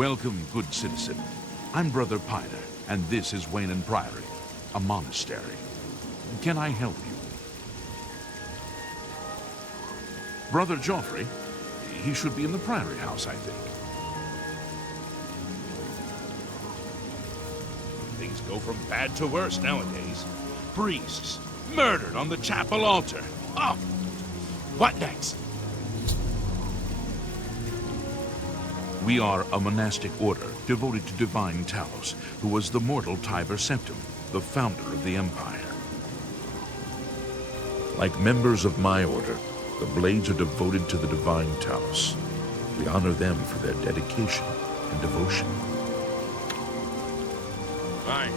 Welcome, good citizen. I'm Brother Piner, and this is Wayne Priory, a monastery. Can I help you? Brother Joffrey? He should be in the Priory House, I think. Things go from bad to worse nowadays. Priests murdered on the chapel altar. Oh! What next? We are a monastic order devoted to divine Talos, who was the mortal Tiber Septim, the founder of the Empire. Like members of my order, the Blades are devoted to the divine Talos. We honor them for their dedication and devotion. Fine.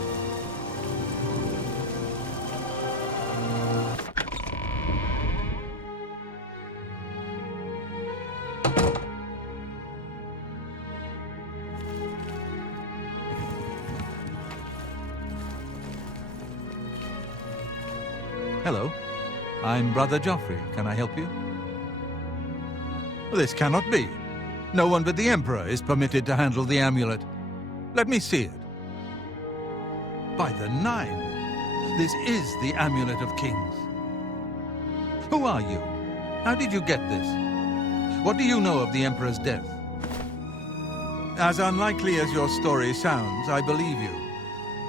Hello. I'm Brother Joffrey. Can I help you? This cannot be. No one but the Emperor is permitted to handle the amulet. Let me see it. By the Nine! This is the Amulet of Kings. Who are you? How did you get this? What do you know of the Emperor's death? As unlikely as your story sounds, I believe you.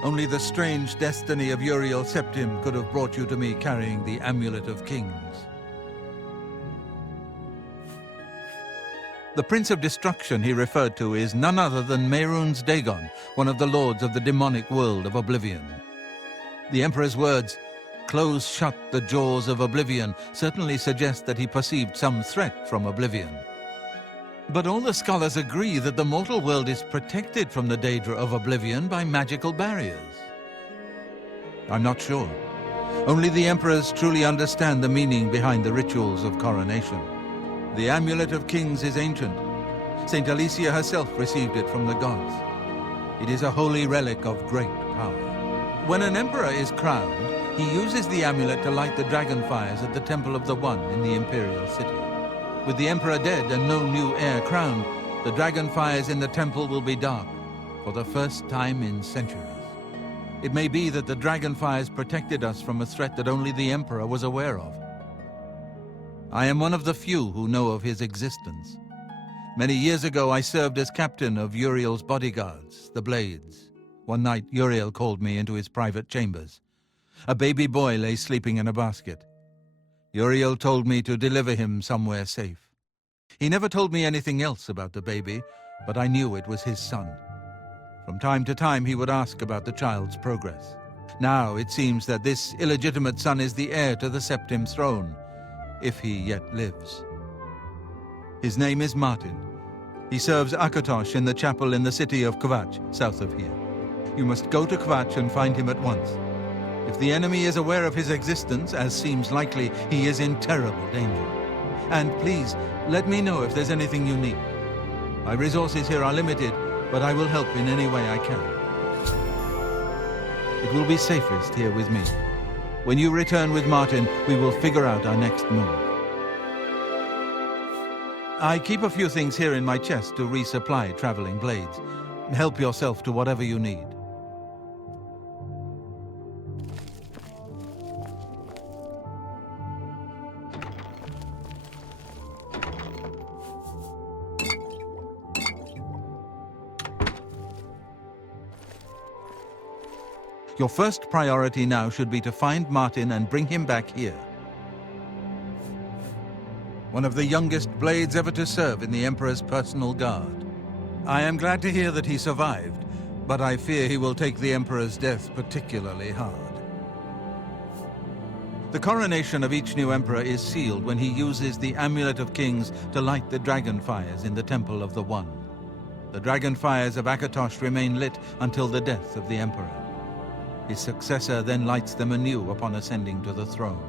Only the strange destiny of Uriel Septim could have brought you to me carrying the Amulet of Kings. The Prince of Destruction he referred to is none other than Mehrunes Dagon, one of the lords of the demonic world of Oblivion. The Emperor's words, "Close shut the jaws of Oblivion," certainly suggest that he perceived some threat from Oblivion. But all the scholars agree that the mortal world is protected from the danger of Oblivion by magical barriers. I'm not sure. Only the emperors truly understand the meaning behind the rituals of coronation. The Amulet of Kings is ancient. Saint Alicia herself received it from the gods. It is a holy relic of great power. When an emperor is crowned, he uses the amulet to light the dragon fires at the Temple of the One in the Imperial City. With the Emperor dead and no new heir crowned, the dragon fires in the temple will be dark, for the first time in centuries. It may be that the dragon fires protected us from a threat that only the Emperor was aware of. I am one of the few who know of his existence. Many years ago, I served as captain of Uriel's bodyguards, the Blades. One night, Uriel called me into his private chambers. A baby boy lay sleeping in a basket. Uriel told me to deliver him somewhere safe. He never told me anything else about the baby, but I knew it was his son. From time to time, he would ask about the child's progress. Now it seems that this illegitimate son is the heir to the Septim throne, if he yet lives. His name is Martin. He serves Akatosh in the chapel in the city of Kvatch, south of here. You must go to Kvatch and find him at once. If the enemy is aware of his existence, as seems likely, he is in terrible danger. And please, let me know if there's anything you need. My resources here are limited, but I will help in any way I can. It will be safest here with me. When you return with Martin, we will figure out our next move. I keep a few things here in my chest to resupply traveling blades. Help yourself to whatever you need. Your first priority now should be to find Martin and bring him back here. One of the youngest blades ever to serve in the Emperor's personal guard. I am glad to hear that he survived, but I fear he will take the Emperor's death particularly hard. The coronation of each new Emperor is sealed when he uses the Amulet of Kings to light the dragon fires in the Temple of the One. The dragon fires of Akatosh remain lit until the death of the Emperor. His successor then lights them anew upon ascending to the throne.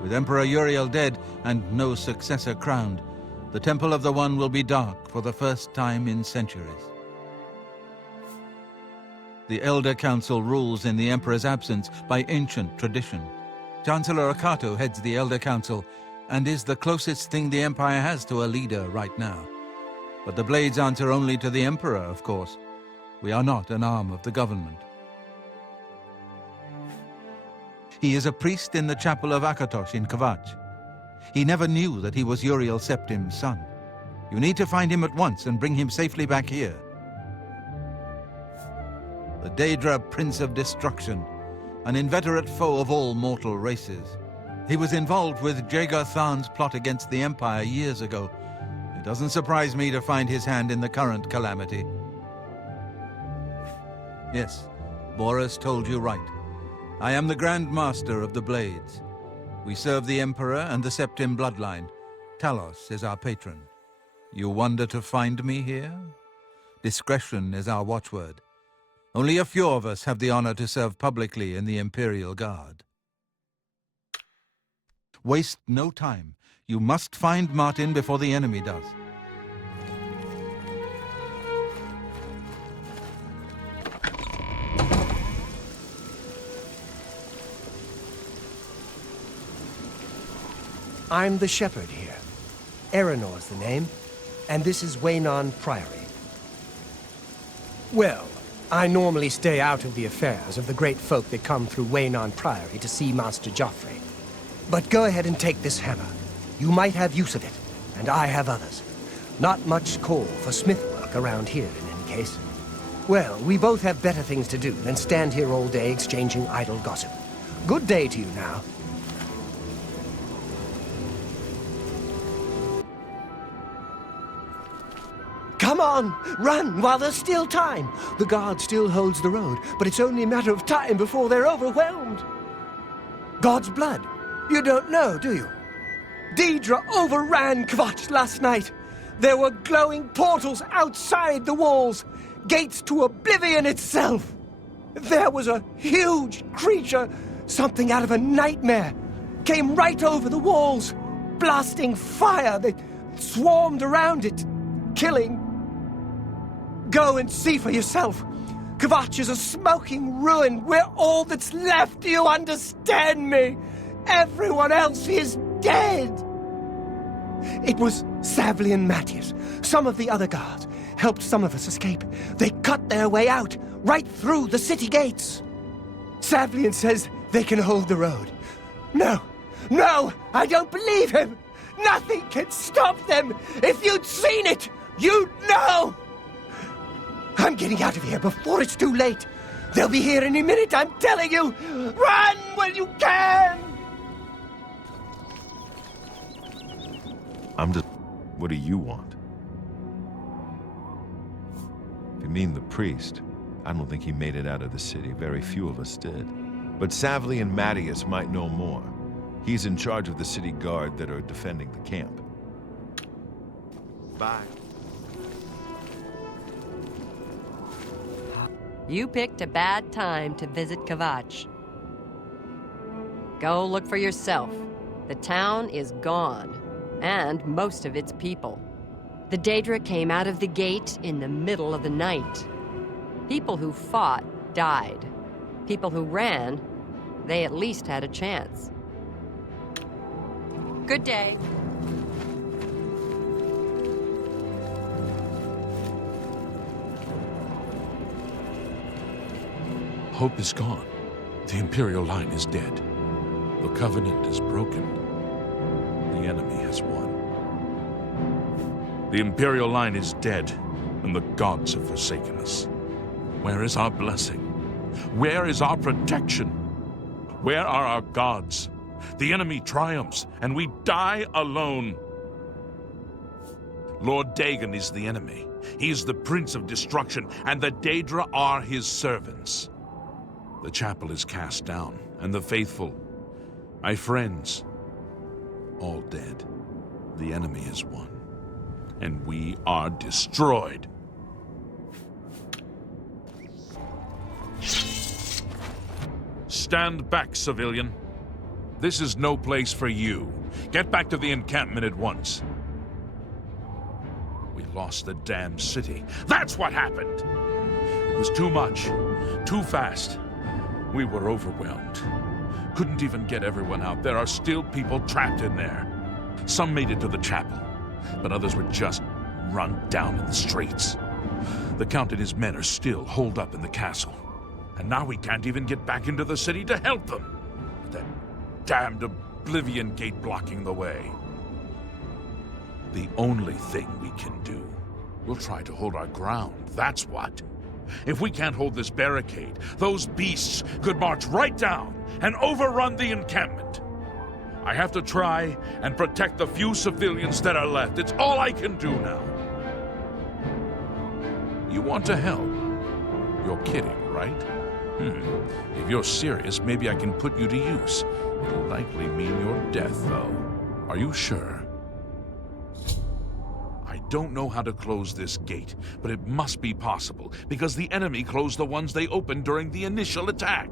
With Emperor Uriel dead and no successor crowned, the Temple of the One will be dark for the first time in centuries. The Elder Council rules in the Emperor's absence by ancient tradition. Chancellor Akato heads the Elder Council and is the closest thing the Empire has to a leader right now. But the Blades answer only to the Emperor, of course. We are not an arm of the government. He is a priest in the chapel of Akatosh in Kvatch. He never knew that he was Uriel Septim's son. You need to find him at once and bring him safely back here. The Daedra Prince of Destruction, an inveterate foe of all mortal races. He was involved with Jagar Tharn's plot against the Empire years ago. It doesn't surprise me to find his hand in the current calamity. Yes, Boris told you right. I am the Grand Master of the Blades. We serve the Emperor and the Septim bloodline. Talos is our patron. You wonder to find me here? Discretion is our watchword. Only a few of us have the honor to serve publicly in the Imperial Guard. Waste no time. You must find Martin before the enemy does. I'm the shepherd here. Eranor's the name, and this is Waynon Priory. Well, I normally stay out of the affairs of the great folk that come through Waynon Priory to see Master Joffrey. But go ahead and take this hammer. You might have use of it, and I have others. Not much call for smith work around here, in any case. Well, we both have better things to do than stand here all day exchanging idle gossip. Good day to you now. Come on, run while there's still time. The guard still holds the road, but it's only a matter of time before they're overwhelmed. God's blood. You don't know, do you? Daedra overran Kvatch last night. There were glowing portals outside the walls, gates to Oblivion itself. There was a huge creature, something out of a nightmare, came right over the walls, blasting fire that swarmed around it, killing. Go and see for yourself. Kvatch is a smoking ruin. We're all that's left. Do you understand me? Everyone else is dead. It was Savli and Matthias. Some of the other guards helped some of us escape. They cut their way out, right through the city gates. Savlian says they can hold the road. No, I don't believe him. Nothing can stop them. If you'd seen it, you'd know. I'm getting out of here before it's too late. They'll be here any minute, I'm telling you. Run when you can! What do you want? If you mean the priest, I don't think he made it out of the city. Very few of us did. But Savli and Matthias might know more. He's in charge of the city guard that are defending the camp. Bye. You picked a bad time to visit Kvatch. Go look for yourself. The town is gone, and most of its people. The Daedra came out of the gate in the middle of the night. People who fought died. People who ran, they at least had a chance. Good day. Hope is gone. The Imperial line is dead. The Covenant is broken. The enemy has won. The Imperial line is dead, and the gods have forsaken us. Where is our blessing? Where is our protection? Where are our gods? The enemy triumphs, and we die alone. Lord Dagon is the enemy. He is the Prince of Destruction, and the Daedra are his servants. The chapel is cast down, and the faithful, my friends, all dead. The enemy has won, and we are destroyed. Stand back, civilian. This is no place for you. Get back to the encampment at once. We lost the damned city. That's what happened! It was too much, too fast. We were overwhelmed. Couldn't even get everyone out. There are still people trapped in there. Some made it to the chapel, but others were just run down in the streets. The Count and his men are still holed up in the castle. And now we can't even get back into the city to help them. With that damned Oblivion gate blocking the way. The only thing we can do, we'll try to hold our ground, that's what. If we can't hold this barricade, those beasts could march right down and overrun the encampment. I have to try and protect the few civilians that are left. It's all I can do now. You want to help? You're kidding, right? If you're serious, maybe I can put you to use. It'll likely mean your death, though. Are you sure? I don't know how to close this gate, but it must be possible, because the enemy closed the ones they opened during the initial attack.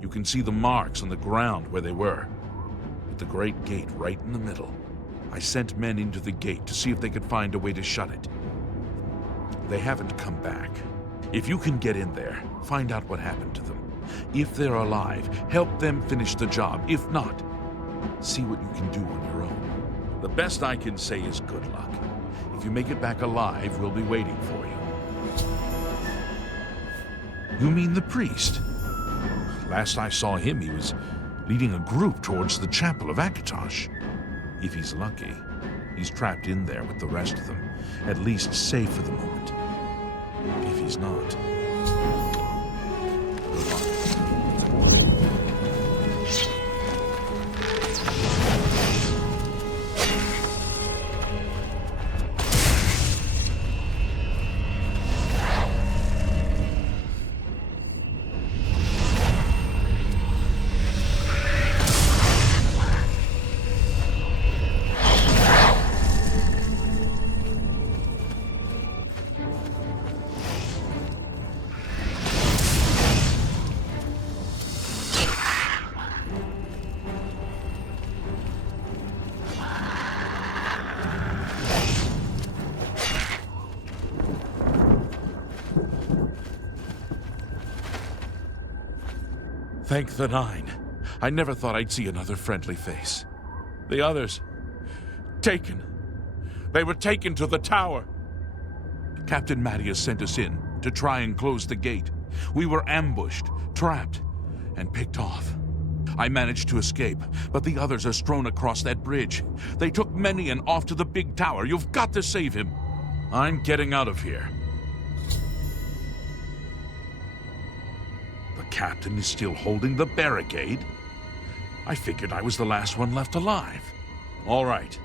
You can see the marks on the ground where they were, with the great gate right in the middle. I sent men into the gate to see if they could find a way to shut it. They haven't come back. If you can get in there, find out what happened to them. If they're alive, help them finish the job. If not, see what you can do on your own. The best I can say is good luck. If you make it back alive, we'll be waiting for you. You mean the priest? Last I saw him, he was leading a group towards the chapel of Akatosh. If he's lucky, he's trapped in there with the rest of them, at least safe for the moment. If he's not, good luck. Thank the Nine. I never thought I'd see another friendly face. The others, taken. They were taken to the tower. Captain Mattias sent us in to try and close the gate. We were ambushed, trapped, and picked off. I managed to escape, but the others are strewn across that bridge. They took Menion off to the big tower. You've got to save him. I'm getting out of here. The captain is still holding the barricade? I figured I was the last one left alive. All right.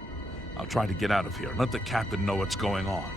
I'll try to get out of here and let the captain know what's going on.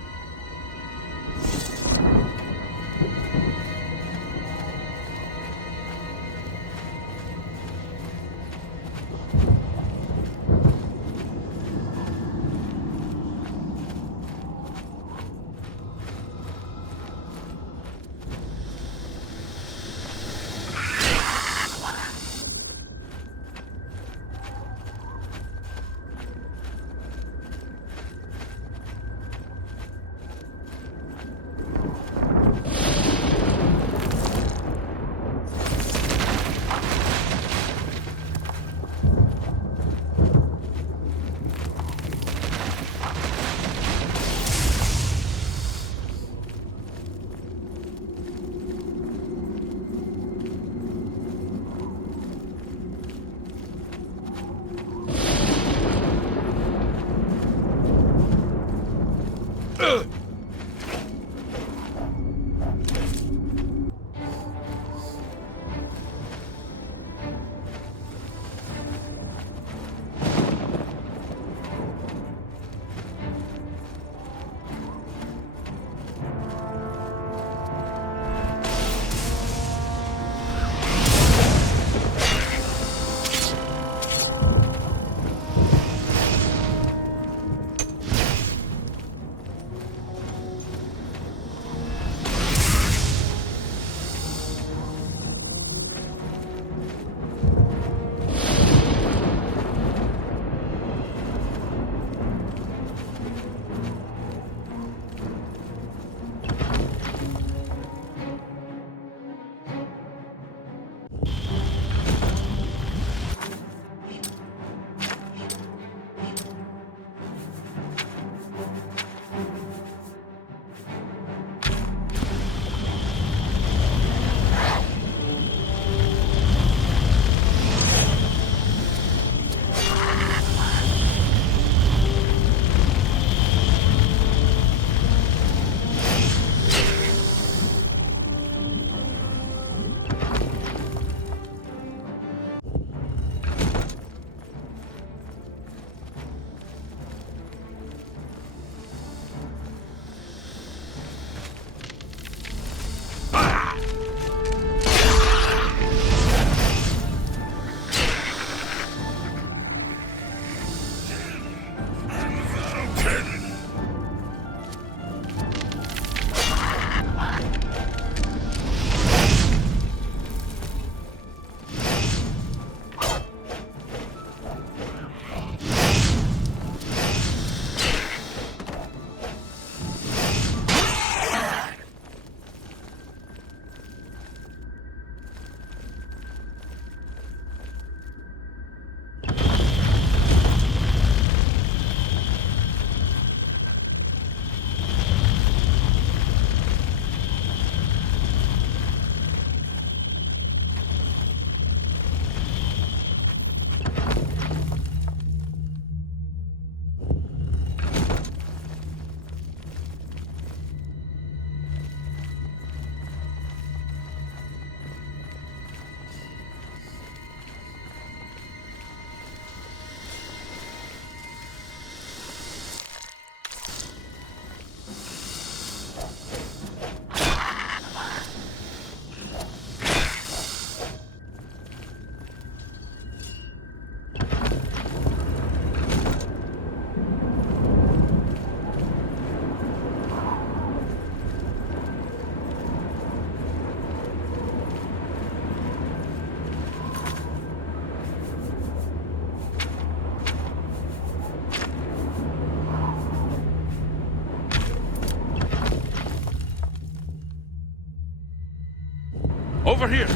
Over here!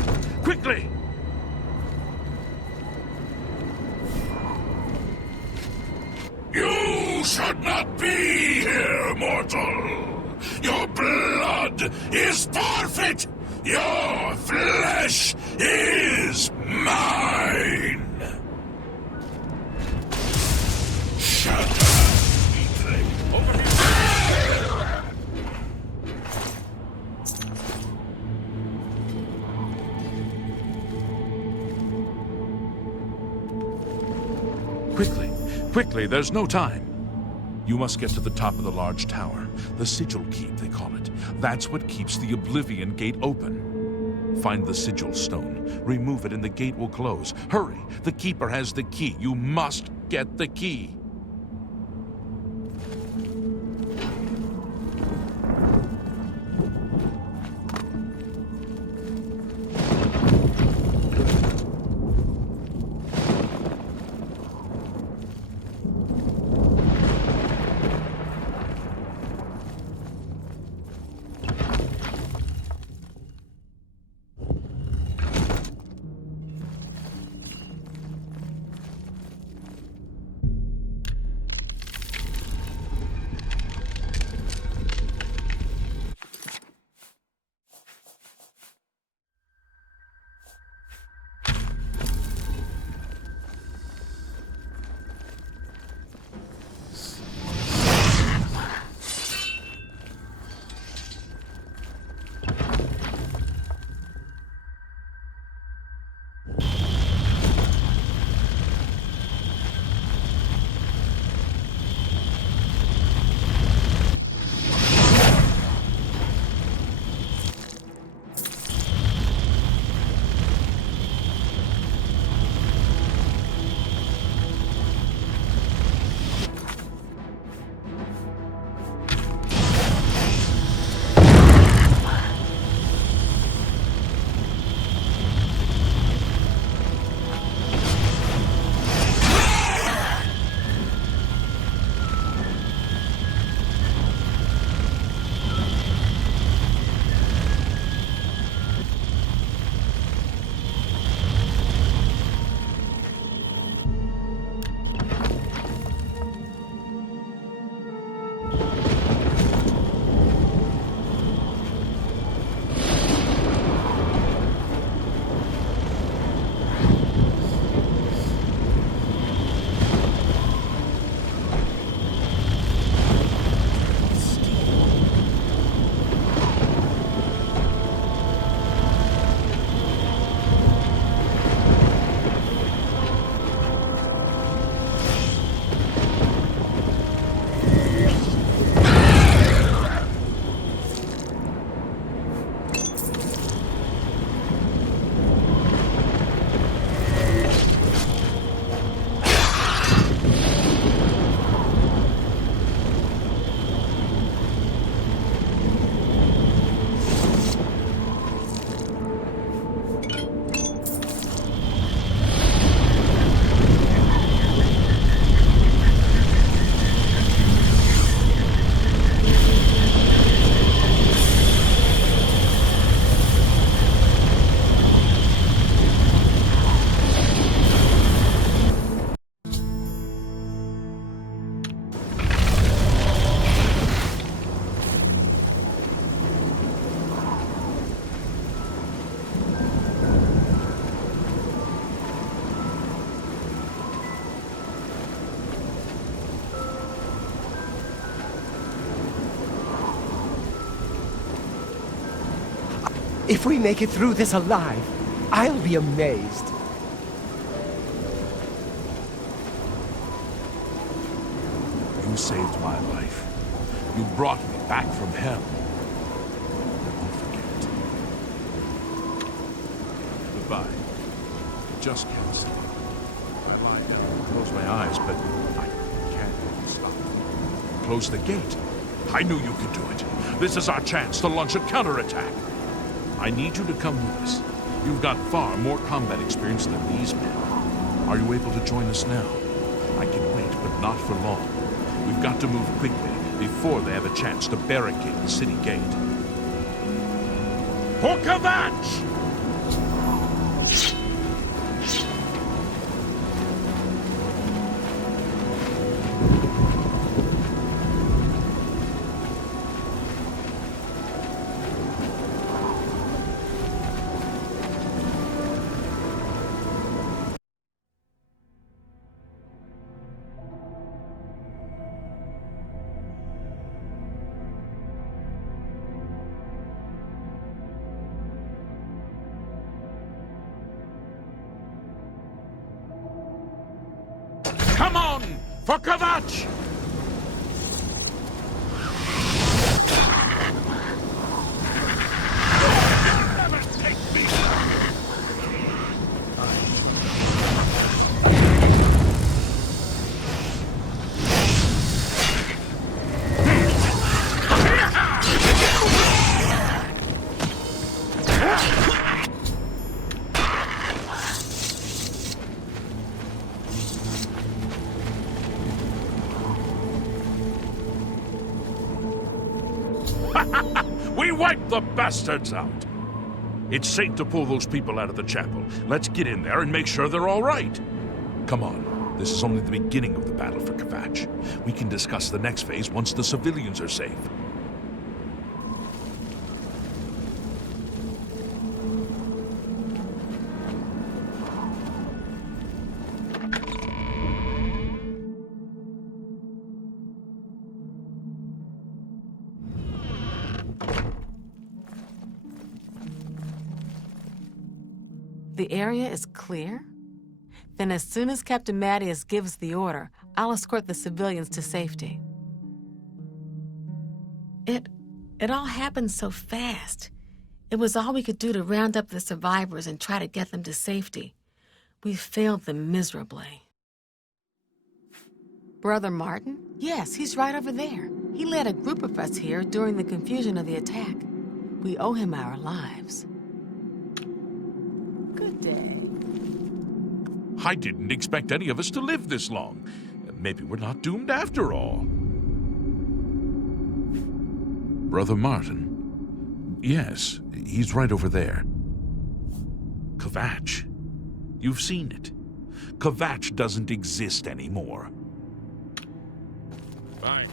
Quickly! You should not be here, mortal! Your blood is forfeit! Your flesh is mine! Shut up, weakling! Over here! Quickly! Quickly, there's no time! You must get to the top of the large tower. The Sigil Keep, they call it. That's what keeps the Oblivion Gate open. Find the Sigil Stone. Remove it and the gate will close. Hurry! The Keeper has the key. You must get the key. If we make it through this alive, I'll be amazed. You saved my life. You brought me back from hell. I won't forget it. Goodbye. I just can't sleep. I lie down and close my eyes, but I can't even stop. Close the gate. I knew you could do it. This is our chance to launch a counterattack. I need you to come with us. You've got far more combat experience than these men. Are you able to join us now? I can wait, but not for long. We've got to move quickly before they have a chance to barricade the city gate. For Kavach! Come on! For Kvatch! Never take me! We wiped the bastards out! It's safe to pull those people out of the chapel. Let's get in there and make sure they're all right. Come on. This is only the beginning of the battle for Kvatch. We can discuss the next phase once the civilians are safe. The area is clear? Then as soon as Captain Mattias gives the order, I'll escort the civilians to safety. It all happened so fast. It was all we could do to round up the survivors and try to get them to safety. We failed them miserably. Brother Martin? Yes, he's right over there. He led a group of us here during the confusion of the attack. We owe him our lives. Good day. I didn't expect any of us to live this long. Maybe we're not doomed after all. Brother Martin? Yes, he's right over there. Kvatch. You've seen it. Kvatch doesn't exist anymore. Bye.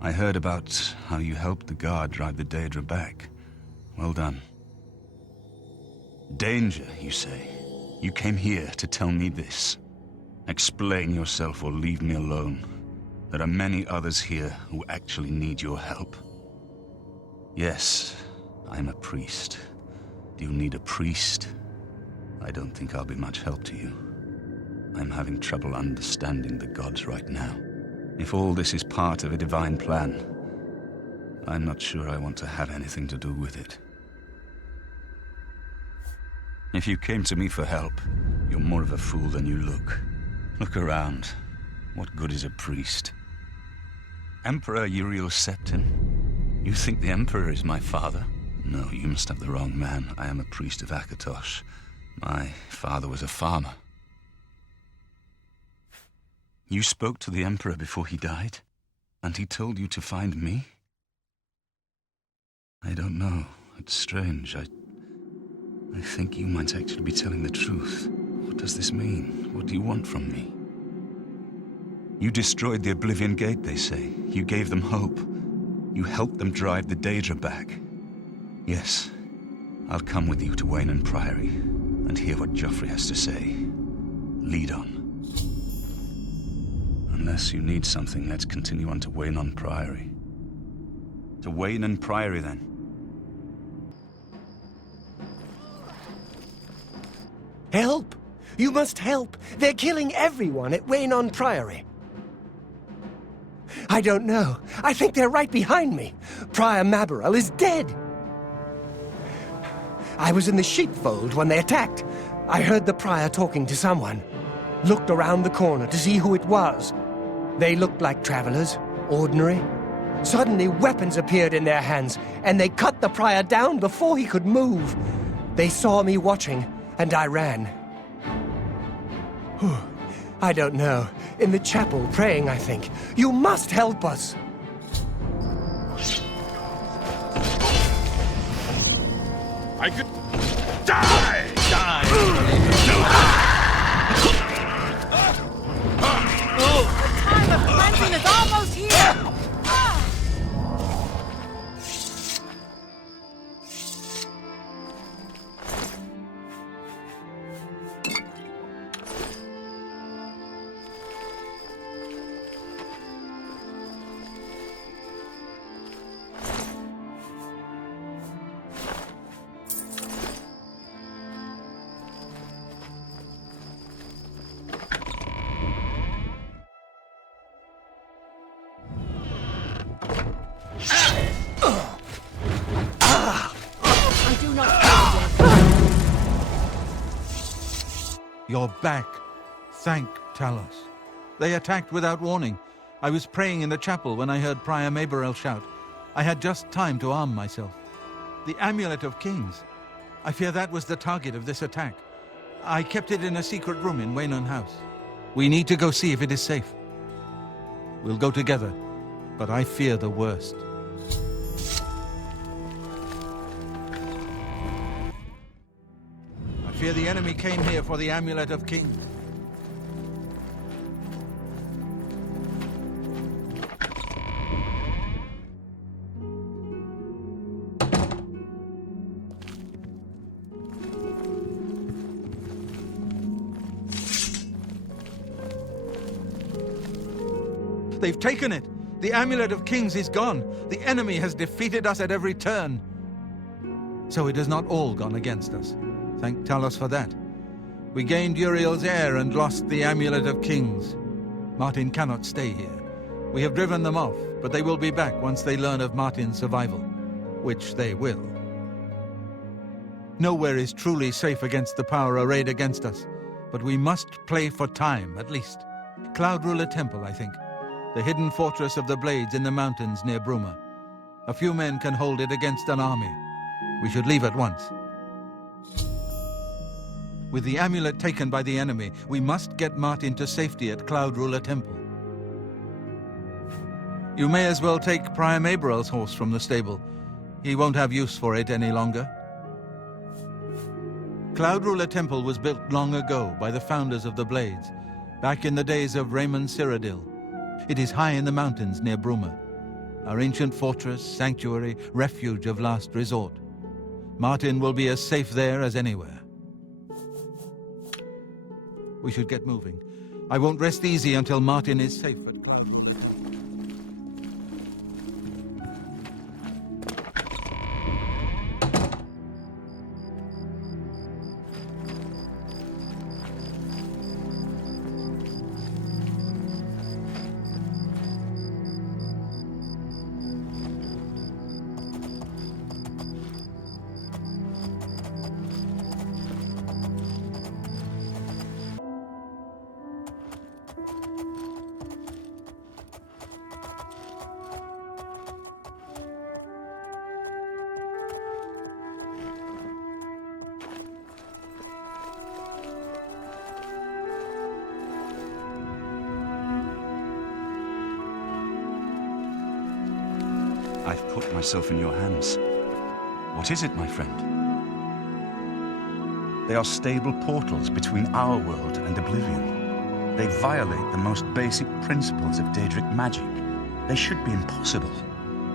I heard about how you helped the guard drive the Daedra back. Well done. Danger, you say? You came here to tell me this. Explain yourself or leave me alone. There are many others here who actually need your help. Yes, I'm a priest. Do you need a priest? I don't think I'll be much help to you. I'm having trouble understanding the gods right now. If all this is part of a divine plan, I'm not sure I want to have anything to do with it. If you came to me for help, you're more of a fool than you look. Look around. What good is a priest? Emperor Uriel Septim? You think the Emperor is my father? No, you must have the wrong man. I am a priest of Akatosh. My father was a farmer. You spoke to the Emperor before he died? And he told you to find me? I don't know. It's strange. I think you might actually be telling the truth. What does this mean? What do you want from me? You destroyed the Oblivion Gate, they say. You gave them hope. You helped them drive the Daedra back. Yes, I'll come with you to Wayne Priory and hear what Joffrey has to say. Lead on. Unless you need something, let's continue on to Wayne Priory. To Wayne Priory, then. Help! You must help! They're killing everyone at Wayne Priory. I don't know. I think they're right behind me. Prior Maberel is dead. I was in the sheepfold when they attacked. I heard the prior talking to someone. Looked around the corner to see who it was. They looked like travelers, ordinary. Suddenly, weapons appeared in their hands, and they cut the prior down before he could move. They saw me watching, and I ran. Whew. I don't know. In the chapel, praying, I think. You must help us! I could die! Time of cleansing is almost here! I do not feel dead. You're back. Thank Talos. They attacked without warning. I was praying in the chapel when I heard Prior Maberel shout. I had just time to arm myself. The Amulet of Kings. I fear that was the target of this attack. I kept it in a secret room in Waynon House. We need to go see if it is safe. We'll go together, but I fear the worst. I fear the enemy came here for the Amulet of Kings. They've taken it! The Amulet of Kings is gone! The enemy has defeated us at every turn! So it has not all gone against us. Thank Talos for that. We gained Uriel's heir and lost the Amulet of Kings. Martin cannot stay here. We have driven them off, but they will be back once they learn of Martin's survival. Which they will. Nowhere is truly safe against the power arrayed against us, but we must play for time, at least. Cloud Ruler Temple, I think. The hidden fortress of the Blades in the mountains near Bruma. A few men can hold it against an army. We should leave at once. With the amulet taken by the enemy, we must get Martin to safety at Cloud Ruler Temple. You may as well take Prior Maberel's horse from the stable. He won't have use for it any longer. Cloud Ruler Temple was built long ago by the founders of the Blades, back in the days of Raymond Cyrodiil. It is high in the mountains near Bruma, our ancient fortress, sanctuary, refuge of last resort. Martin will be as safe there as anywhere. We should get moving. I won't rest easy until Martin is safe at Cloud Ruler. I've put myself in your hands. What is it, my friend? They are stable portals between our world and Oblivion. They violate the most basic principles of Daedric magic. They should be impossible.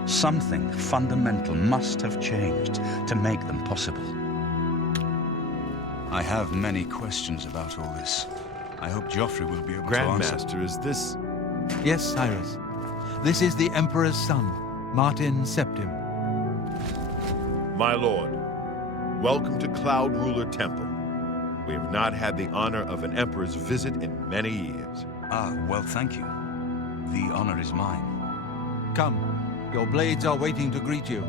Something fundamental must have changed to make them possible. I have many questions about all this. I hope Joffrey will be able to answer. Grandmaster, is this... Yes, Cyrus. This is the Emperor's son, Martin Septim. My lord, welcome to Cloud Ruler Temple. We have not had the honor of an emperor's visit in many years. Ah, well, thank you. The honor is mine. Come, your blades are waiting to greet you.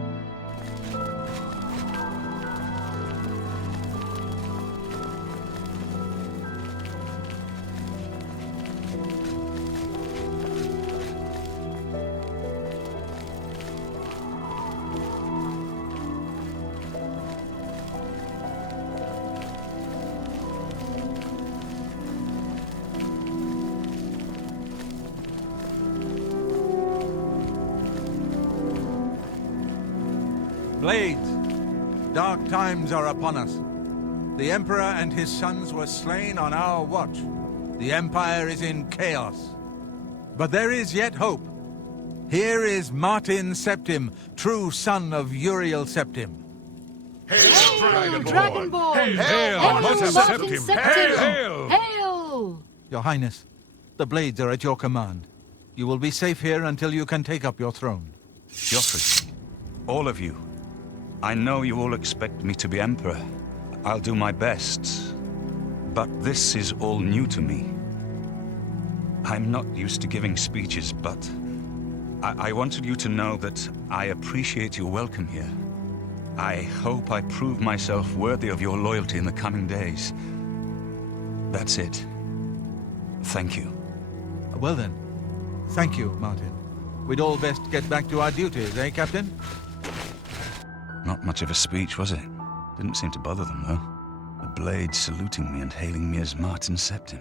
Blades, dark times are upon us. The Emperor and his sons were slain on our watch. The Empire is in chaos. But there is yet hope. Here is Martin Septim, true son of Uriel Septim. Hail, Dragonborn! Hail, Martin Septim! Septim! Hail! Hail! Your Highness, the blades are at your command. You will be safe here until you can take up your throne. Joffrey, all of you, I know you all expect me to be Emperor. I'll do my best. But this is all new to me. I'm not used to giving speeches, but I wanted you to know that I appreciate your welcome here. I hope I prove myself worthy of your loyalty in the coming days. That's it. Thank you. Well then, thank you, Martin. We'd all best get back to our duties, eh, Captain? Not much of a speech, was it? Didn't seem to bother them, though. The blades saluting me and hailing me as Martin Septim.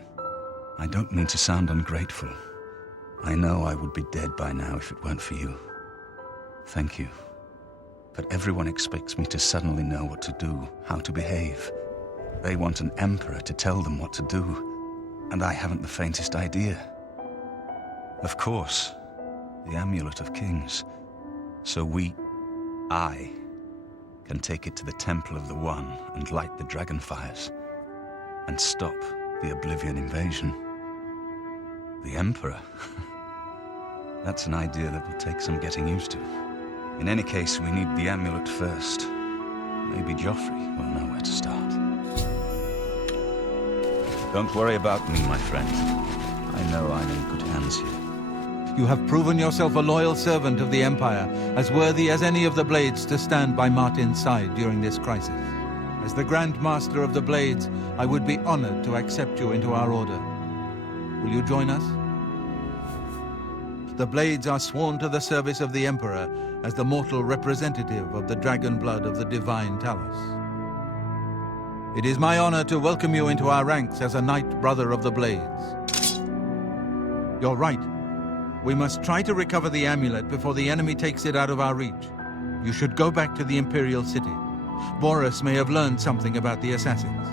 I don't mean to sound ungrateful. I know I would be dead by now if it weren't for you. Thank you. But everyone expects me to suddenly know what to do, how to behave. They want an emperor to tell them what to do, and I haven't the faintest idea. Of course, the Amulet of Kings. So I, can take it to the Temple of the One and light the dragon fires, and stop the Oblivion invasion. The Emperor? That's an idea that will take some getting used to. In any case, we need the amulet first. Maybe Joffrey will know where to start. Don't worry about me, my friend. I know I'm in good hands here. You have proven yourself a loyal servant of the Empire, as worthy as any of the Blades to stand by Martin's side during this crisis. As the Grand Master of the Blades, I would be honored to accept you into our order. Will you join us? The Blades are sworn to the service of the Emperor as the mortal representative of the dragon blood of the divine Talos. It is my honor to welcome you into our ranks as a Knight Brother of the Blades. You're right. We must try to recover the amulet before the enemy takes it out of our reach. You should go back to the Imperial City. Boris may have learned something about the assassins.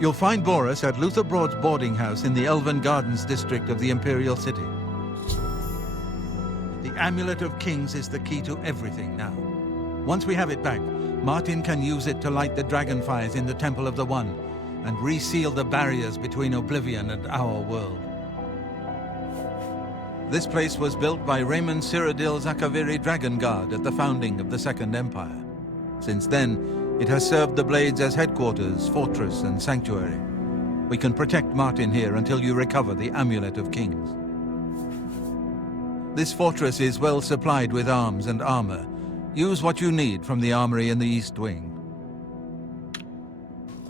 You'll find Boris at Luther Broad's boarding house in the Elven Gardens district of the Imperial City. The Amulet of Kings is the key to everything now. Once we have it back, Martin can use it to light the dragon fires in the Temple of the One and reseal the barriers between Oblivion and our world. This place was built by Raymond Cyrodiil Zakaviri Dragon Guard at the founding of the Second Empire. Since then, it has served the Blades as headquarters, fortress, and sanctuary. We can protect Martin here until you recover the Amulet of Kings. This fortress is well supplied with arms and armor. Use what you need from the armory in the East Wing.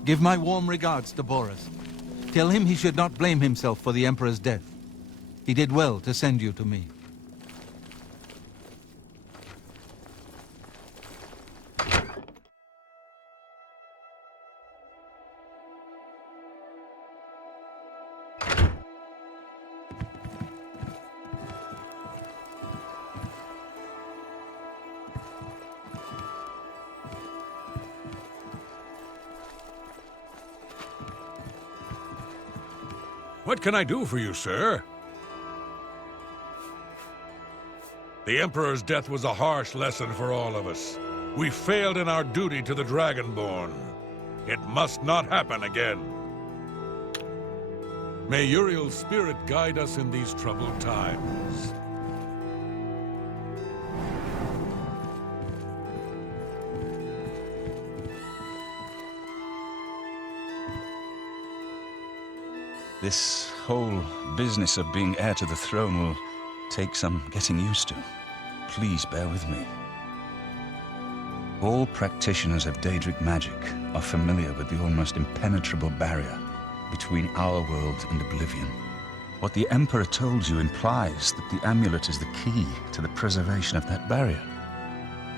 Give my warm regards to Boris. Tell him he should not blame himself for the Emperor's death. He did well to send you to me. What can I do for you, sir? The Emperor's death was a harsh lesson for all of us. We failed in our duty to the Dragonborn. It must not happen again. May Uriel's spirit guide us in these troubled times. This whole business of being heir to the throne will take some getting used to. Please bear with me. All practitioners of Daedric magic are familiar with the almost impenetrable barrier between our world and Oblivion. What the Emperor told you implies that the amulet is the key to the preservation of that barrier.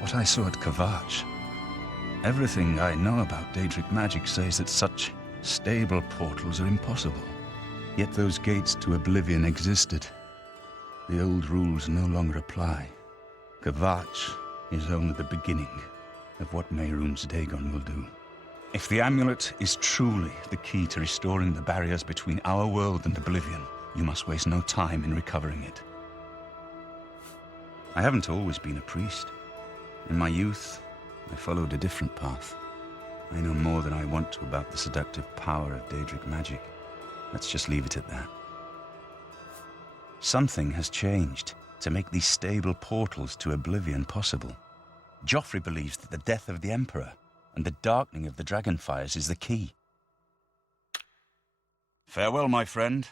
What I saw at Kvatch. Everything I know about Daedric magic says that such stable portals are impossible. Yet those gates to Oblivion existed. The old rules no longer apply. Kvatch is only the beginning of what Mehrunes Dagon will do. If the amulet is truly the key to restoring the barriers between our world and Oblivion, you must waste no time in recovering it. I haven't always been a priest. In my youth, I followed a different path. I know more than I want to about the seductive power of Daedric magic. Let's just leave it at that. Something has changed to make these stable portals to Oblivion possible. Joffrey believes that the death of the Emperor and the darkening of the Dragonfires is the key. Farewell, my friend.